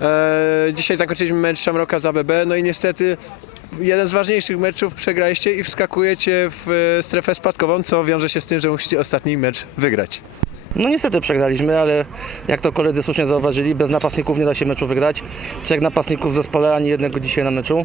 E, dzisiaj zakończyliśmy mecz Szamroka z ABB, no i niestety jeden z ważniejszych meczów przegraliście i wskakujecie w e, strefę spadkową, co wiąże się z tym, że musicie ostatni mecz wygrać. No niestety przegraliśmy, ale jak to koledzy słusznie zauważyli, bez napastników nie da się meczu wygrać. Trzech napastników w zespole, ani jednego dzisiaj na meczu.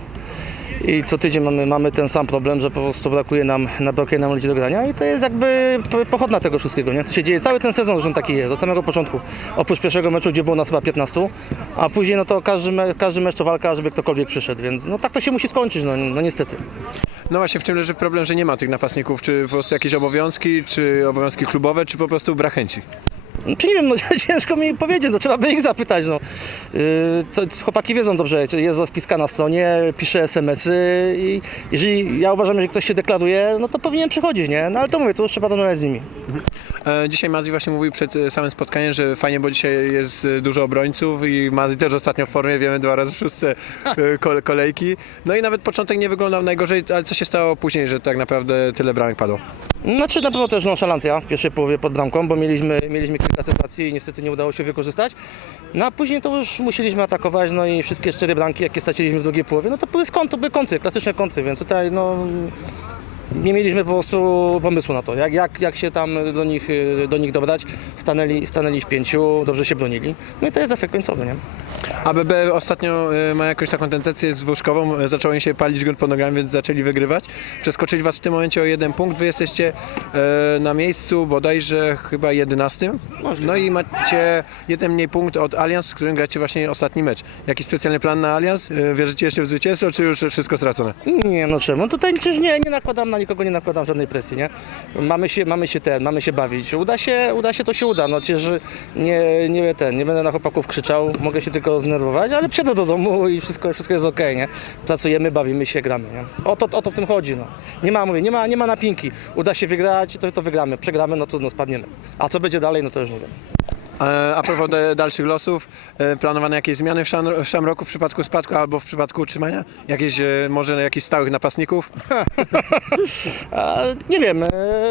I co tydzień mamy, mamy ten sam problem, że po prostu brakuje nam, na- brakuje nam ludzi do grania i to jest jakby po- pochodna tego wszystkiego, nie? To się dzieje cały ten sezon, że on taki jest, od samego początku. Oprócz pierwszego meczu, gdzie było nas chyba 15, a później no to każdy, me, każdy mecz to walka, żeby ktokolwiek przyszedł, więc no tak to się musi skończyć, no, no niestety. No właśnie w czym leży problem, że nie ma tych napastników, czy po prostu jakieś obowiązki, czy obowiązki klubowe, czy po prostu brak chęci? Czy nie wiem, no ciężko mi powiedzieć, no trzeba by ich zapytać, no. Yy, to, chłopaki wiedzą dobrze, jest rozpiska na stronie, pisze SMS-y i jeżeli ja uważam, że ktoś się deklaruje, no to powinien przychodzić, nie? No ale to mówię, to już trzeba rozmawiać z nimi. E, Dzisiaj Mazzi właśnie mówił przed e, samym spotkaniem, że fajnie, bo dzisiaj jest e, dużo obrońców i Mazzi też ostatnio w formie, wiemy, dwa razy w szóstce e, kole- kolejki. No i nawet początek nie wyglądał najgorzej, ale co się stało później, że tak naprawdę tyle bramek padło? Znaczy na pewno też nonszalancja w pierwszej połowie pod bramką, bo mieliśmy, mieliśmy kilka sytuacji i niestety nie udało się wykorzystać. No a później to już musieliśmy atakować, no i wszystkie cztery bramki, jakie straciliśmy w drugiej połowie, no to były skąty, były kąty, klasyczne kąty, więc tutaj no nie mieliśmy po prostu pomysłu na to, jak, jak, jak się tam do nich, y, do nich dobrać. Stanęli, stanęli w pięciu, dobrze się bronili. No i to jest efekt końcowy, nie? ABB ostatnio e, ma jakąś taką tendencję zwłóżkową, e, zaczęło im się palić grunt pod nogami, więc zaczęli wygrywać. Przeskoczyli was w tym momencie o jeden punkt, wy jesteście e, na miejscu bodajże chyba 11. No i macie jeden mniej punkt od Allianz, z którym gracie właśnie ostatni mecz. Jakiś specjalny plan na Allianz? Wierzycie jeszcze w zwycięstwo, czy już wszystko stracone? Nie, no czemu? Tutaj przecież nie, nie nakładam na nikogo, nie nakładam żadnej presji, nie? Mamy się, mamy się ten, mamy się bawić. Uda się, uda się, to się uda. No przecież nie, nie ten, nie będę na chłopaków krzyczał, mogę się tylko zdenerwować, ale przyjdę do domu i wszystko, wszystko jest okej, nie? Pracujemy, bawimy się, gramy, nie? O to, o to w tym chodzi, no. Nie ma, mówię, nie ma, nie ma napinki. Uda się wygrać, to, to wygramy. Przegramy, no to no, spadniemy. A co będzie dalej, no to już nie wiem. E, A propos dalszych losów, e, planowane jakieś zmiany w, Szam- w Szamroku w przypadku spadku albo w przypadku utrzymania? Jakieś, e, może jakichś stałych napastników? Nie wiem,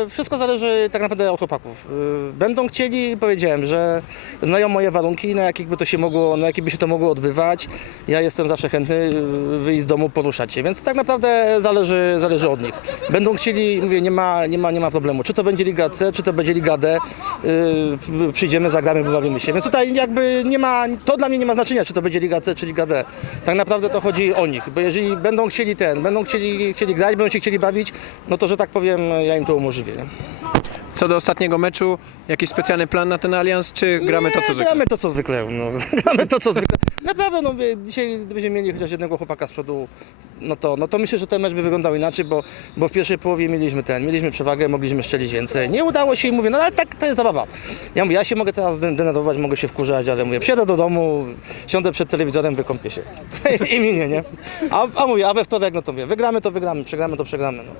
wszystko zależy tak naprawdę od chłopaków. Będą chcieli, powiedziałem, że znają moje warunki, na jakich by to się mogło, na jakich by się to mogło odbywać. Ja jestem zawsze chętny wyjść z domu, poruszać się, więc tak naprawdę zależy, zależy od nich. Będą chcieli, mówię, nie ma, nie, ma, nie ma problemu. Czy to będzie Liga C, czy to będzie Liga D, przyjdziemy, zagramy, bawimy się. Więc tutaj jakby nie ma, to dla mnie nie ma znaczenia, czy to będzie Liga C, czy Liga D. Tak naprawdę to chodzi o nich, bo jeżeli będą chcieli ten, będą chcieli, chcieli grać, będą się chcieli bawić, no to, że tak powiem, ja im to umożliwię. Nie? Co do ostatniego meczu, jakiś specjalny plan na ten Allianz, czy gramy to co zwykle? Gramy to co zwykle. No. gramy to co zwykle. Naprawdę, no wie, dzisiaj gdybyśmy mieli chociaż jednego chłopaka z przodu, no to, no to myślę, że ten mecz by wyglądał inaczej, bo, bo w pierwszej połowie mieliśmy ten, mieliśmy przewagę, mogliśmy szczelić więcej. Nie udało się i mówię, no ale tak to jest zabawa. Ja mówię, ja się mogę teraz den- denerwować, mogę się wkurzać, ale mówię, przyjadę do domu, siądę przed telewizorem, wykąpię się. I minie, nie? A, a mówię, a we wtorek, no to mówię, wygramy to wygramy, przegramy to przegramy. No.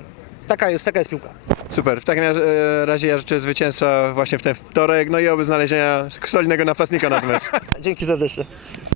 Taka jest, taka jest piłka. Super, w takim razie- e, razie ja życzę zwycięstwa właśnie w ten wtorek, no i oby znalezienia solidnego napastnika na ten mecz. Dzięki serdecznie.